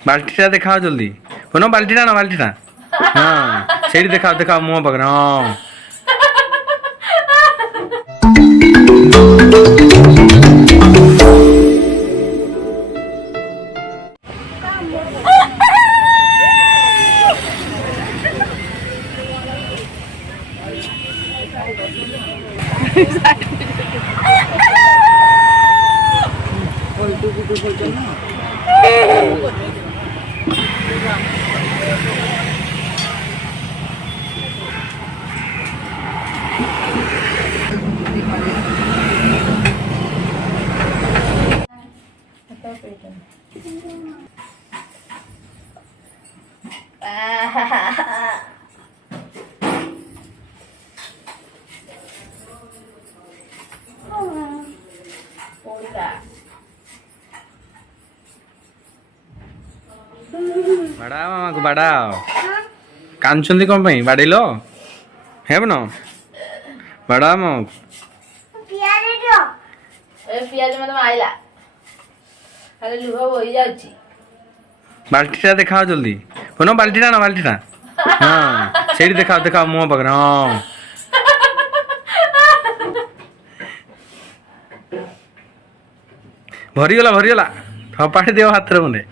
बाल्टीटा देखा जल्दी हो बाल्टीटा ना बाल्टीटा हाँ से देखा देखा मुह पाखे हाँ बड़ा मामा को बड़ा कांचंदी कौन पे बाड़ेल है न बड़ा मामा पियाज मतलब आइला अरे लुह बोई जाउची बाल्टीटा देखा जल्दी हो बाल्टीटा ना बाल्टीटा हाँ से देखा देखा मुह पाखे हाँ भरीगला थपाड़ी दियो हाथ रे मुंडे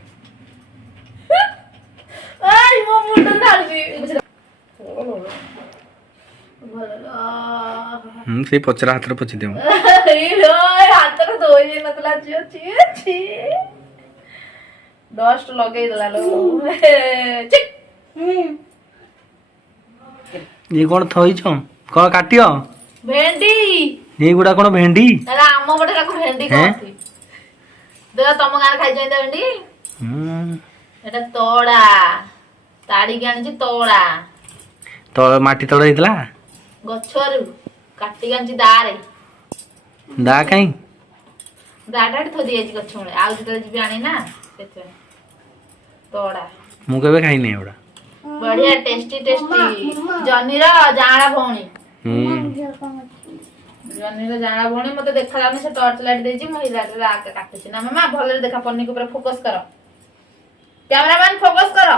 आई मो मुंड नालजी से पचरा हाथ रे पची देम लो हाथ रे धोई नतला छी छी डस्ट लगे दला लो चिक ये कौन थई छ कौन काटियो भेंडी ये गुडा कौन भेंडी अरे आम बटे ताको भेंडी कहती देख तम गान खाइ जाई भेंडी एटा तोड़ा ताड़ी गानची तोड़ा तो माटी तोड़ा हितला गछरु काटी गानची दारे दा काई दाटा थो दिएची गछ मुळे आउ जतले जिबी आनी ना सेते तोड़ा मु केबे खाई नै एवडा बढ़िया टेस्टी टेस्टी जनीर जाड़ा भौणी जनीर जाड़ा भौणी मते देखा लाने से टॉर्च लाइट देजी म हिलाट रे आके काटछि ना मामा भले देखा पन्नी के ऊपर फोकस करो कैमरामैन फोकस करो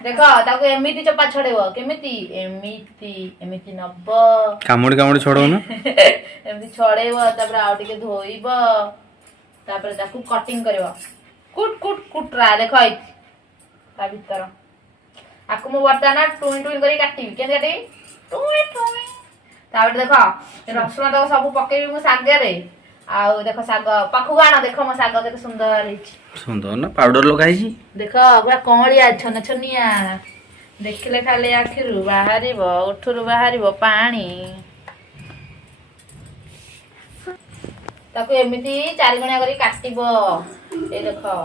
देखो ताको एमिति चपा छड़ेबो केमिति एमिति एमिति नब कामुडी कामुडी छोड़ो ना एमिति छड़ेबो तापर आउ टिके धोइबो तापर ताकू कटिंग करबो कुट कुट कुटरा देखो आई ता भीतर आकु मो बर्ता ना टुई टुई करी काटिबी केन काटिबी टुई टुई तापर देखो रसुण तो सब पकेबी मु सागे रे आउ देखो साग पाखु गाना देखो मो साग केते सुंदर हिची सुंदर ना पाउडर लगाई देखो पूरा कमलिया छन छनिया देखले खाले आखिरु बाहरिबो उठुरु बाहरिबो पानी ताको एमिति चारि गणिया करी काटिबो ए देखो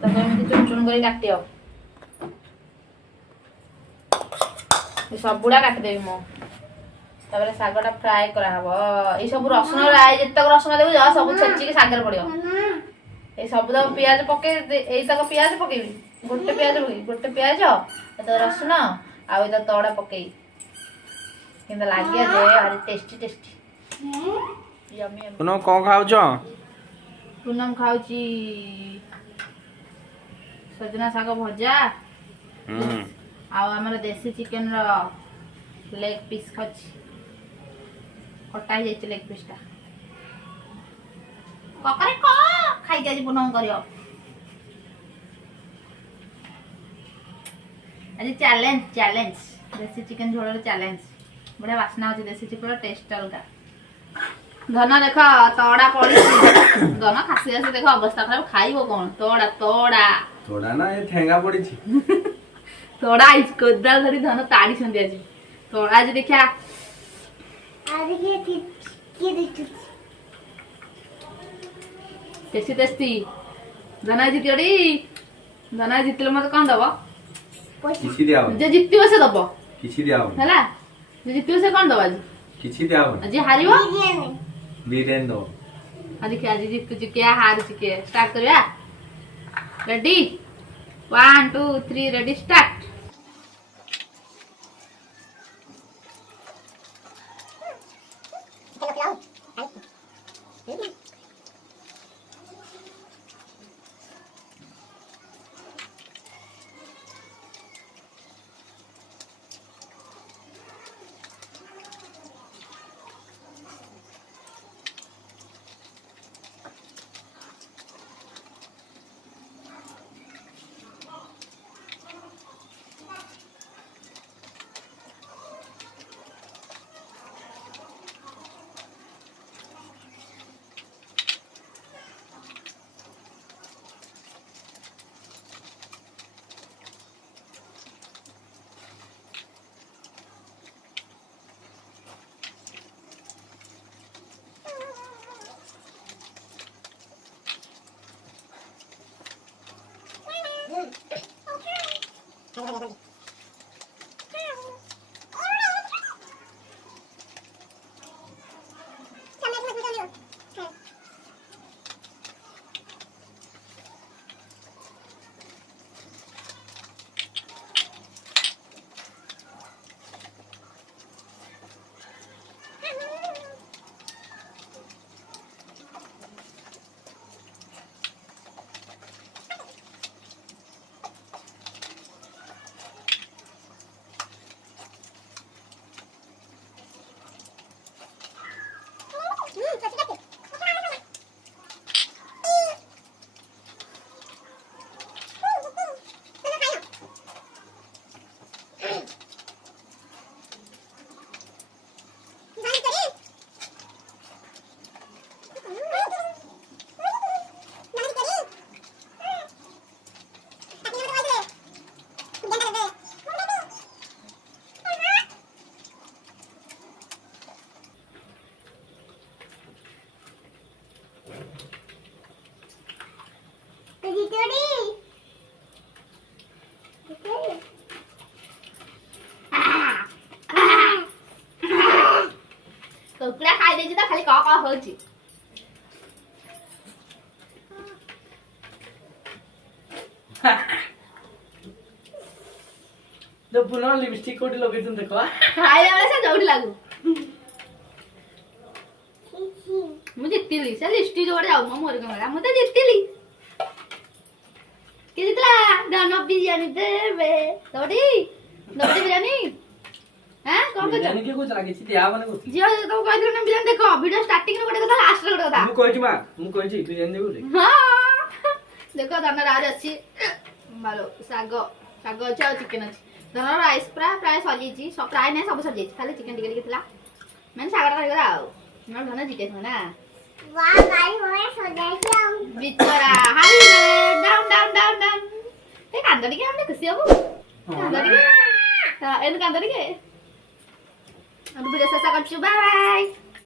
ताको एमिति चुन चुन करी काटियो ए सबुडा काटि देबी मो तापर सागटा फ्राई करा हबो ए सब रसुण राई जत्तक रसुण देबो जा सब छेची के सागर पड़ियो ए सब द प्याज पके ए तक प्याज पकेबी गोटे प्याज पकेबी गोटे प्याज त रसुण आ ए त तोड़ा पकेई किंदा लागिया जे अरे टेस्टी टेस्टी यम्मी पुनो को खाउ छ पुनम खाउची सजना साग भजा आ हमर देसी चिकन रो लेग पीस खाउची कटा ही जाइछ लेग पीस टा ककरे को खाइ जाई पुनम करियो आज चैलेंज चैलेंज देसी चिकन झोल चैलेंज बड़ा वासना होची देसी चिकन टेस्ट अलगा धना देखा तोड़ा पड़ी धना खासी आसी देखा अवस्था खराब खाइबो कोन तोड़ा तोड़ा तोड़ा ना ये ठेंगा पड़ी छी तोड़ा इस कोदाल धरी धना ताड़ी छन दिया छी तोड़ा आज देखा आज के देखि टेस्टी टेस्टी धना जितियोडी धना जितले मत कोन दबो किछि दियाव जे जितियो से दबो किछि दियाव हला जे जितियो से कोन दबो आज किछि दियाव आज हारिबो बिरेन दो आज के आज जितु के हार के स्टार्ट करिया रेडी 1 2 3 रेडी स्टार्ट। कुकुड़ा खाई देछि त खाली क होछि। तो पुनः लिपस्टिक कोटी लगे तुम देखो खाई वाला से जोड़ी लागू मुझे जितली से लिपस्टिक जोड़ जाऊ म मोर गला म त जितली के जितला दानो बिरयानी देबे तोडी नबडी बिरयानी हां कोन को बिरयानी के को चला के छी आ माने को जियो तो कह दिलो ना बिरयानी देखो वीडियो स्टार्टिंग रे गोटे कथा लास्ट रे गोटे कथा मु कहछि मा मु कहछि बिरयानी देबो रे हां देखो दाना राज अछि मालो सागो सागो अछि और चिकन अछि दाना राइस प्राय सजी छी सब प्राय नै सब सजी छी खाली चिकन टिके थिला मैंने सागरा कर गरा न धना चिकन ना वाह गाइस होए सजाइছি हम बिचरा हाय डाउन डाउन डाउन डाउन ए कांदा टिके हमने खुशी हबो कांदा टिके हां एन कांदा टिके अब वीडियो ससा करछु बाय बाय।